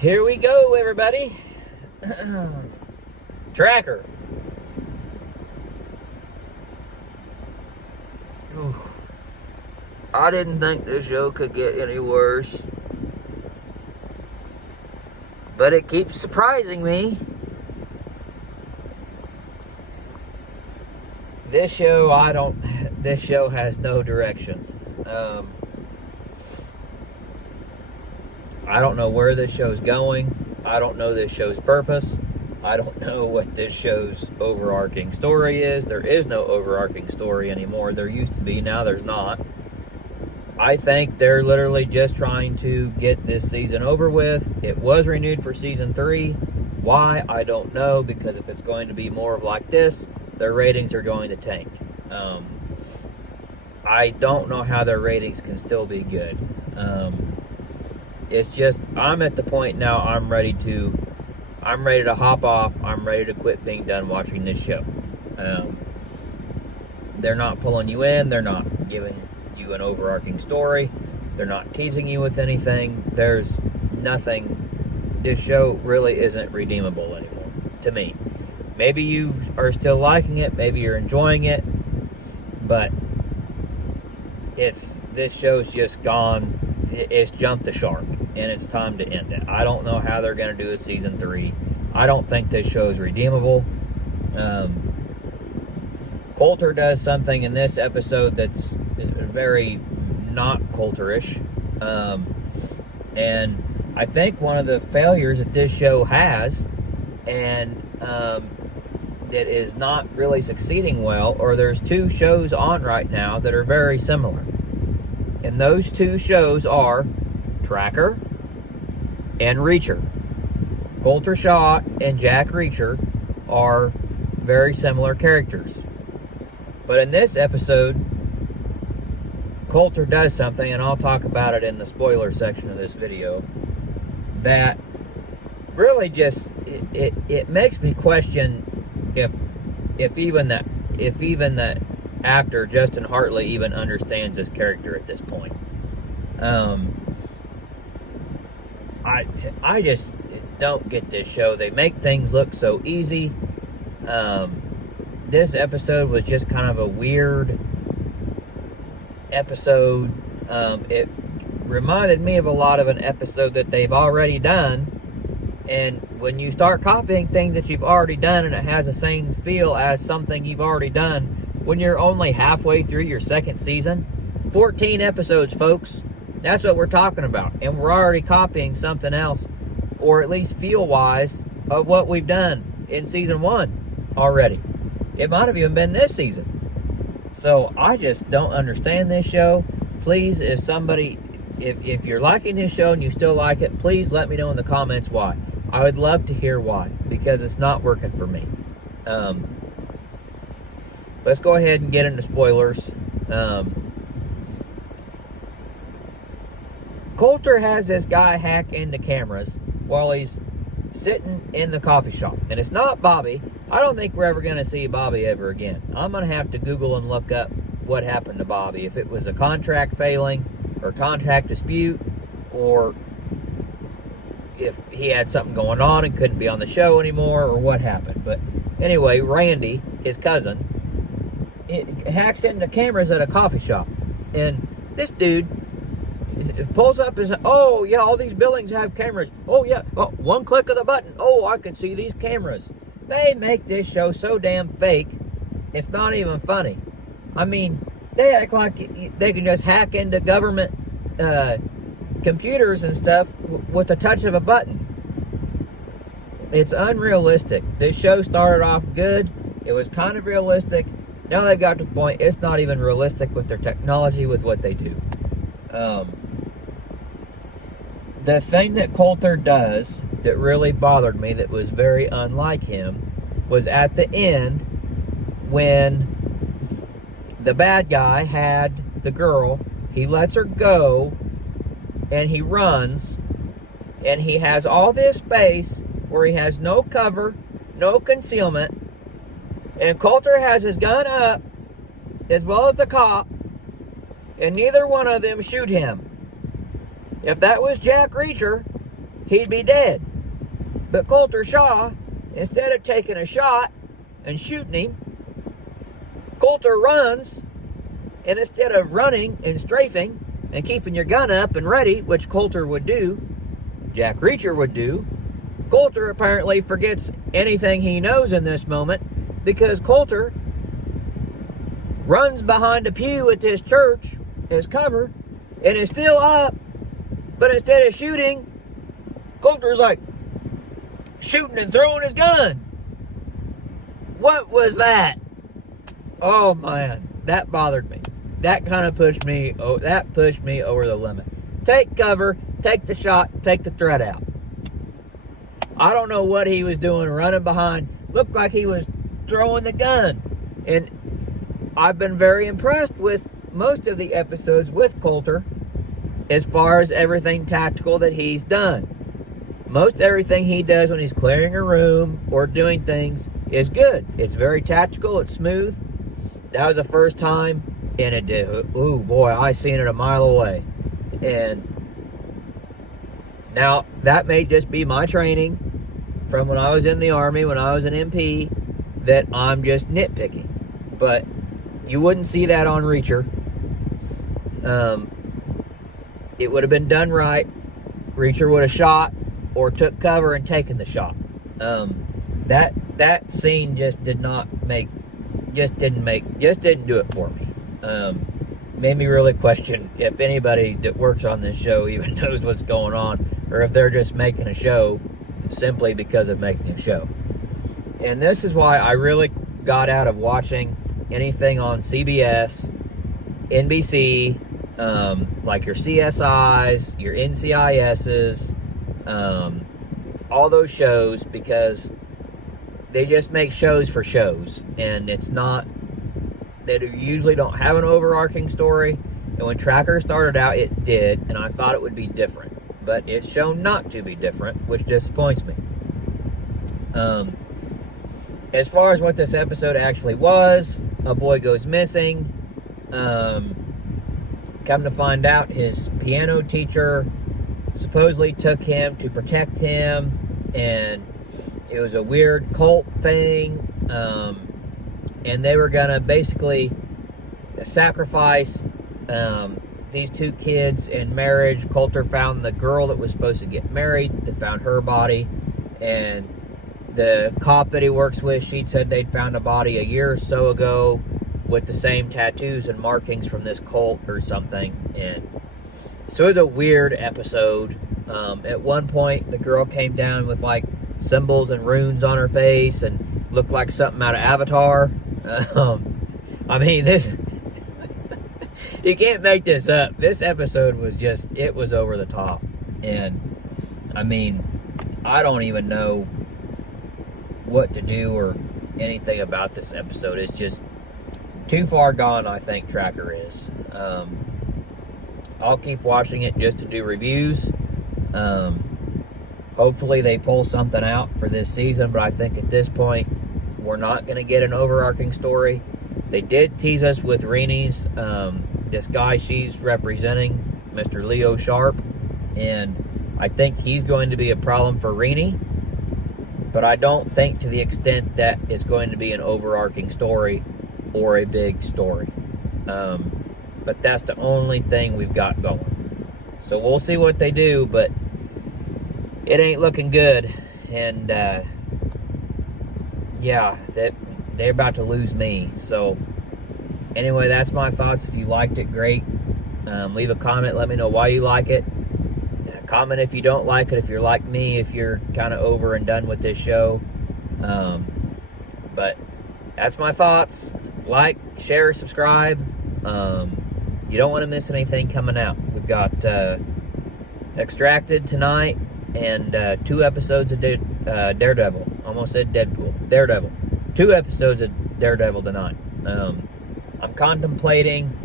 Here we go, everybody. Tracker. Ooh. I didn't think this show could get any worse, but it keeps surprising me. This show has no direction. I don't know where this show's going. I don't know this show's purpose. I don't know what this show's overarching story is. There is no overarching story anymore. There used to be, now there's not. I think they're literally just trying to get this season over with. It was renewed for season 3. Why? I don't know, because if it's going to be more of like this, their ratings are going to tank. I don't know how their ratings can still be good. It's just, I'm at the point now I'm ready to hop off. I'm ready to quit being done watching this show. They're not pulling you in. They're not giving you an overarching story. They're not teasing you with anything. There's nothing. This show really isn't redeemable anymore, to me. Maybe you are still liking it. Maybe you're enjoying it. But this show's just gone. It's jumped the shark, and it's time to end it. I don't know how they're going to do a season 3. I don't think this show is redeemable. Coulter does something in this episode that's very not Coulter-ish. And I think one of the failures that this show has, and that is not really succeeding well, or there's 2 shows on right now that are very similar. And those 2 shows are Tracker and Reacher. Colter Shaw and Jack Reacher are very similar characters. But in this episode, Coulter does something, and I'll talk about it in the spoiler section of this video, that really just, it makes me question if even the actor Justin Hartley even understands this character at this point. I just don't get this show. They make things look so easy. This episode was just kind of a weird episode. It reminded me of a lot of an episode that they've already done. And when you start copying things that you've already done and it has the same feel as something you've already done, when you're only halfway through your 2nd season, 14 episodes, folks, that's what we're talking about. And we're already copying something else, or at least feel-wise, of what we've done in season 1 already. It might have even been this season. So I just don't understand this show. Please, if you're liking this show and you still like it, please let me know in the comments why. I would love to hear why, because it's not working for me. Let's go ahead and get into spoilers. Coulter has this guy hack into cameras while he's sitting in the coffee shop. And it's not Bobby. I don't think we're ever going to see Bobby ever again. I'm going to have to Google and look up what happened to Bobby. If it was a contract failing or contract dispute, or if he had something going on and couldn't be on the show anymore, or what happened. But anyway, Randy, his cousin, hacks into cameras at a coffee shop. And this dude pulls up and says, oh, yeah, all these buildings have cameras. Oh, yeah, one click of the button. Oh, I can see these cameras. They make this show so damn fake, it's not even funny. I mean, they act like they can just hack into government computers and stuff with the touch of a button. It's unrealistic. This show started off good. It was kind of realistic. Now they've got to the point it's not even realistic with their technology, with what they do. The thing that Coulter does that really bothered me, that was very unlike him, was at the end when the bad guy had the girl. He lets her go and he runs, and he has all this space where he has no cover, no concealment, and Coulter has his gun up as well as the cop, and neither one of them shoot him. If that was Jack Reacher, he'd be dead. But Colter Shaw, instead of taking a shot and shooting him, Colter runs, and instead of running and strafing and keeping your gun up and ready, which Colter would do, Jack Reacher would do, Colter apparently forgets anything he knows in this moment, because Colter runs behind a pew at this church as cover and is still up, but instead of shooting, Colter's like shooting and throwing his gun. What was that? Oh man, that bothered me. That kind of pushed me. Oh, that pushed me over the limit. Take cover, take the shot, take the threat out. I don't know what he was doing, running behind. Looked like he was throwing the gun. And I've been very impressed with most of the episodes with Colter as far as everything tactical that he's done. Most everything he does when he's clearing a room or doing things is good. It's very tactical. It's smooth. That was the first time, and it did. Ooh, boy, I seen it a mile away. And now, that may just be my training from when I was in the Army, when I was an MP, that I'm just nitpicking. But you wouldn't see that on Reacher. It would have been done right. Reacher would have shot or took cover and taken the shot. That scene just didn't do it for me. Made me really question if anybody that works on this show even knows what's going on, or if they're just making a show simply because of making a show. And this is why I really got out of watching anything on CBS, NBC, like your CSIs, your NCISs, all those shows, because they just make shows for shows, and it's not, they usually don't have an overarching story. And when Tracker started out, it did, and I thought it would be different, but it's shown not to be different, which disappoints me. As far as what this episode actually was, a boy goes missing. Come to find out, his piano teacher supposedly took him to protect him, and it was a weird cult thing, and they were gonna basically sacrifice these two kids in marriage. Colter found the girl that was supposed to get married. They found her body, and the cop that he works with, she said they'd found a body a year or so ago with the same tattoos and markings from this cult or something. And so it was a weird episode. At one point, the girl came down with like symbols and runes on her face and looked like something out of Avatar. I mean, this you can't make this up. This episode was just, it was over the top. And I mean, I don't even know what to do or anything about this episode. It's just too far gone, I think Tracker is. I'll keep watching it just to do reviews. Hopefully they pull something out for this season, but I think at this point we're not going to get an overarching story. They did tease us with Reenie's, this guy she's representing, Mr. Leo Sharp, and I think he's going to be a problem for Reenie, but I don't think to the extent that it's going to be an overarching story or a big story. But that's the only thing we've got going. So we'll see what they do, but it ain't looking good. And yeah, that they're about to lose me. So anyway, that's my thoughts. If you liked it, great. Leave a comment. Let me know why you like it. Comment if you don't like it. If you're like me, if you're kind of over and done with this show. But that's my thoughts. Like, share, subscribe. You don't want to miss anything coming out. We've got Extracted tonight and 2 episodes of Daredevil. Almost said Deadpool. Daredevil. 2 episodes of Daredevil tonight. I'm contemplating,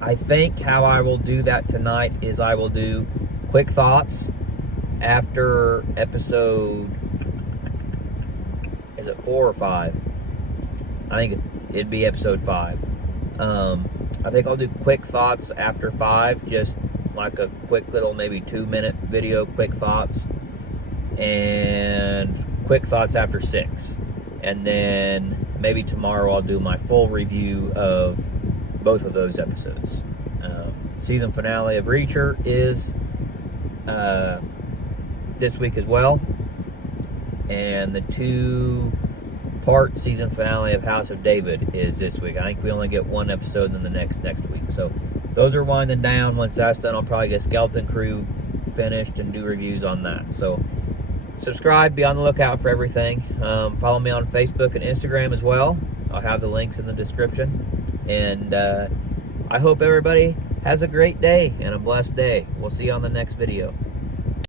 I think how I will do that tonight is I will do quick thoughts after episode, is it 4 or 5? I think it'd be episode 5. I think I'll do quick thoughts after 5, just like a quick little, maybe 2-minute video, quick thoughts, and quick thoughts after 6. And then maybe tomorrow I'll do my full review of both of those episodes. Season finale of Reacher is this week as well. And the 2-part season finale of House of David is this week. I think we only get 1 episode in the next week. So those are winding down. Once that's done, I'll probably get Skeleton Crew finished and do reviews on that. So subscribe, be on the lookout for everything. Follow me on Facebook and Instagram as well. I'll have the links in the description. And I hope everybody has a great day and a blessed day. We'll see you on the next video.